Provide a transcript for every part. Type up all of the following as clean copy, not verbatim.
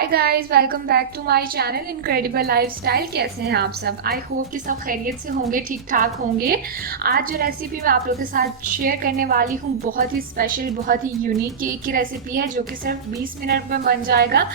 Hi guys, welcome back to my channel incredible lifestyle. कैसे हैं आप सब? आई होप कि सब खैरियत से होंगे, ठीक ठाक होंगे। आज जो रेसिपी मैं आप लोगों के साथ शेयर करने वाली हूँ बहुत ही स्पेशल, बहुत ही यूनिक केक की रेसिपी है जो कि सिर्फ 20 मिनट में बन जाएगा।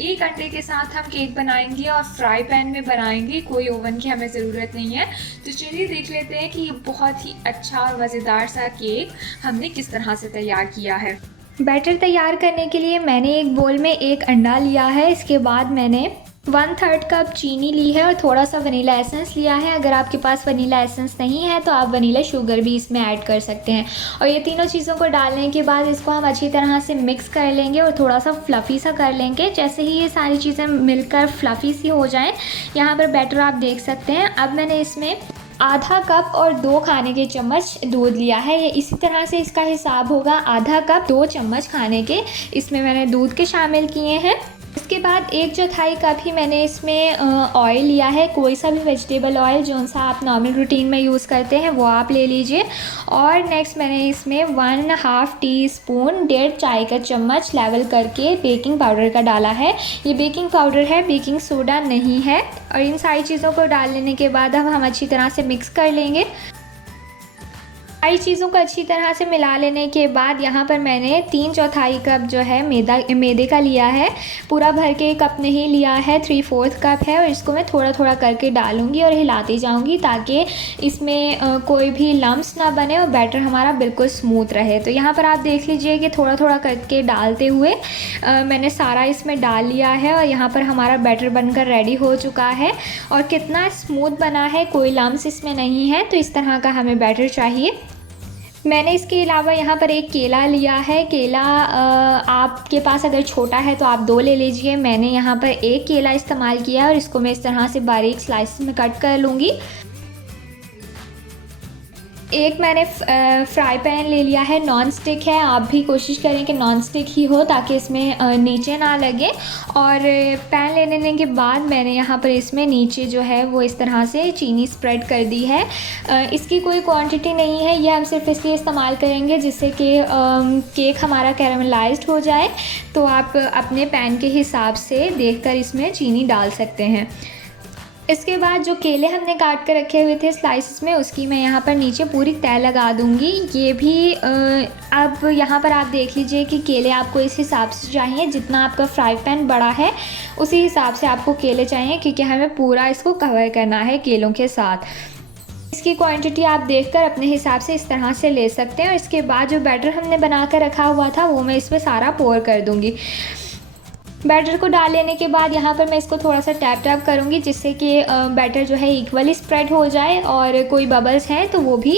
एक अंडे के साथ हम केक बनाएंगे और फ्राई पैन में बनाएंगे, कोई ओवन की हमें ज़रूरत नहीं है। तो चलिए देख लेते हैं कि ये बहुत ही अच्छा और मज़ेदार सा केक हमने किस तरह से तैयार किया है। बैटर तैयार करने के लिए मैंने एक बोल में एक अंडा लिया है। इसके बाद मैंने 1/3 कप चीनी ली है और थोड़ा सा वनीला एसेंस लिया है। अगर आपके पास वनीला एसेंस नहीं है तो आप वनीला शुगर भी इसमें ऐड कर सकते हैं। और ये तीनों चीज़ों को डालने के बाद इसको हम अच्छी तरह से मिक्स कर लेंगे और थोड़ा सा फ्लफ़ी सा कर लेंगे। जैसे ही ये सारी चीज़ें मिलकर फ्लफ़ी सी हो जाएं, यहाँ पर बैटर आप देख सकते हैं। अब मैंने इसमें आधा कप और 2 खाने के चम्मच दूध लिया है। ये इसी तरह से इसका हिसाब होगा, आधा कप 2 चम्मच खाने के इसमें मैंने दूध के शामिल किए हैं। इसके बाद 1/4 कप ही मैंने इसमें ऑयल लिया है। कोई सा भी वेजिटेबल ऑयल जो सा आप नॉर्मल रूटीन में यूज़ करते हैं वो आप ले लीजिए। और नेक्स्ट मैंने इसमें 1/2 टीस्पून 1.5 चाय का चम्मच लेवल करके बेकिंग पाउडर का डाला है। ये बेकिंग पाउडर है, बेकिंग सोडा नहीं है। और इन सारी चीज़ों को डाल लेने के बाद अब हम अच्छी तरह से मिक्स कर लेंगे। सारी चीज़ों को अच्छी तरह से मिला लेने के बाद यहाँ पर मैंने 3/4 कप जो है मैदे का लिया है। पूरा भर के कप नहीं लिया है, 3/4 कप है। और इसको मैं थोड़ा थोड़ा करके डालूंगी और हिलाती जाऊंगी ताकि इसमें कोई भी लम्स ना बने और बैटर हमारा बिल्कुल स्मूथ रहे। तो यहाँ पर आप देख लीजिए कि थोड़ा थोड़ा करके डालते हुए मैंने सारा इसमें डाल लिया है और यहाँ पर हमारा बैटर बनकर रेडी हो चुका है। और कितना स्मूथ बना है, कोई लम्स इसमें नहीं है। तो इस तरह का हमें बैटर चाहिए। मैंने इसके अलावा यहाँ पर एक केला लिया है। केला आपके पास अगर छोटा है तो आप 2 ले लीजिए। मैंने यहाँ पर एक केला इस्तेमाल किया है और इसको मैं इस तरह से बारीक स्लाइस में कट कर लूँगी। एक मैंने फ्राई पैन ले लिया है, नॉन स्टिक है। आप भी कोशिश करें कि नॉन स्टिक ही हो ताकि इसमें नीचे ना लगे। और पैन ले लेने के बाद मैंने यहाँ पर इसमें नीचे जो है वो इस तरह से चीनी स्प्रेड कर दी है। इसकी कोई क्वांटिटी नहीं है, ये हम सिर्फ इसलिए इस्तेमाल करेंगे जिससे कि केक हमारा कैरामलाइज्ड हो जाए। तो आप अपने पैन के हिसाब से देखकर इसमें चीनी डाल सकते हैं। इसके बाद जो केले हमने काट कर रखे हुए थे स्लाइसेस में, उसकी मैं यहाँ पर नीचे पूरी तह लगा दूँगी। ये भी अब यहाँ पर आप देख लीजिए कि केले आपको इस हिसाब से चाहिए, जितना आपका फ्राई पैन बड़ा है उसी हिसाब से आपको केले चाहिए, क्योंकि हमें पूरा इसको कवर करना है केलों के साथ। इसकी क्वांटिटी आप देखकर अपने हिसाब से इस तरह से ले सकते हैं। और इसके बाद जो बैटर हमने बना कर रखा हुआ था वो मैं इसमें सारा पोर कर दूँगी। बैटर को डाल लेने के बाद यहाँ पर मैं इसको थोड़ा सा टैप टैप करूँगी जिससे कि बैटर जो है इक्वली स्प्रेड हो जाए और कोई बबल्स हैं तो वो भी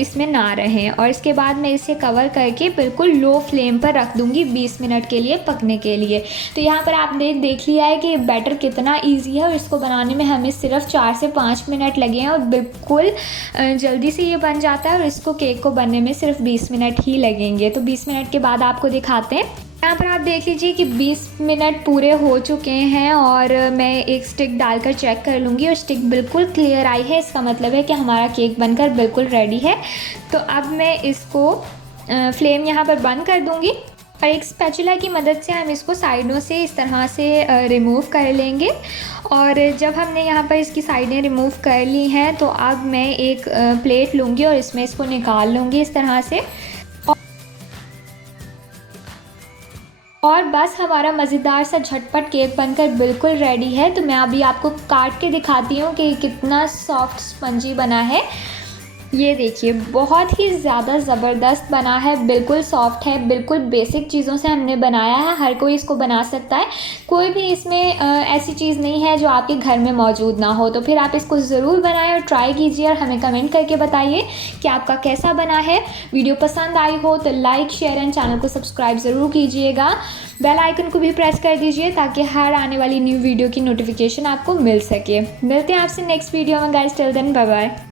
इसमें ना रहें। और इसके बाद मैं इसे कवर करके बिल्कुल लो फ्लेम पर रख दूँगी 20 मिनट के लिए पकने के लिए। तो यहाँ पर आपने देख लिया है कि बैटर कितना ईजी है और इसको बनाने में हमें सिर्फ 4 से 5 मिनट लगे हैं और बिल्कुल जल्दी से ये बन जाता है। और इसको केक को बनने में सिर्फ 20 मिनट ही लगेंगे। तो 20 मिनट के बाद आपको दिखाते हैं। यहाँ पर आप देख लीजिए कि 20 मिनट पूरे हो चुके हैं और मैं एक स्टिक डालकर चेक कर लूँगी और स्टिक बिल्कुल क्लियर आई है। इसका मतलब है कि हमारा केक बनकर बिल्कुल रेडी है। तो अब मैं इसको फ्लेम यहाँ पर बंद कर दूँगी और एक स्पैचुला की मदद से हम इसको साइडों से इस तरह से रिमूव कर लेंगे। और जब हमने यहाँ पर इसकी साइडें रिमूव कर ली हैं तो अब मैं एक प्लेट लूँगी और इसमें इसको निकाल लूँगी इस तरह से। और बस हमारा मज़ेदार सा झटपट केक बनकर बिल्कुल रेडी है। तो मैं अभी आपको काट के दिखाती हूँ कि कितना सॉफ्ट स्पंजी बना है। ये देखिए, बहुत ही ज़्यादा ज़बरदस्त बना है, बिल्कुल सॉफ्ट है। बिल्कुल बेसिक चीज़ों से हमने बनाया है, हर कोई इसको बना सकता है। कोई भी इसमें ऐसी चीज़ नहीं है जो आपके घर में मौजूद ना हो। तो फिर आप इसको ज़रूर बनाएं और ट्राई कीजिए और हमें कमेंट करके बताइए कि आपका कैसा बना है। वीडियो पसंद आई हो तो लाइक, शेयर एंड चैनल को सब्सक्राइब ज़रूर कीजिएगा। बेल आइकन को भी प्रेस कर दीजिए ताकि हर आने वाली न्यू वीडियो की नोटिफिकेशन आपको मिल सके। मिलते हैं आपसे नेक्स्ट वीडियो में guys, till then bye bye.